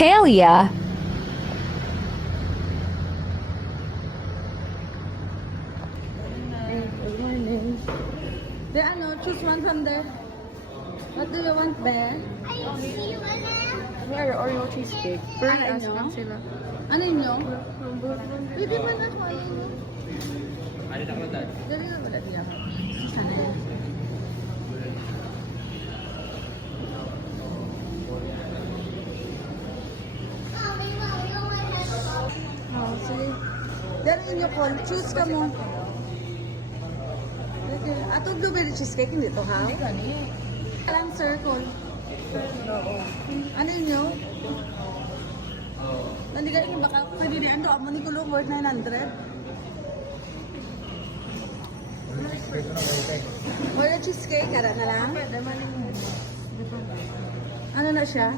Kalia. Good morning. There, choose one from there. What do you want, Bear? Where Oreo cheesecake? Very Ano ask nyo? lang sila. Ano nyo? Pwede ba na ano nyo? Ano na dad? Dali na wala niya. Sunday. Oh, sige. Dali inyo po. Choose ka mo. Okay. Atong blueberry cheesecake, hindi to ha? Alang circle. Ano nyo? Nandigan yung baka pwede di ando. Amo ni kulong worth 900. Oreo cheesecake, kada na lang. Ano na siya?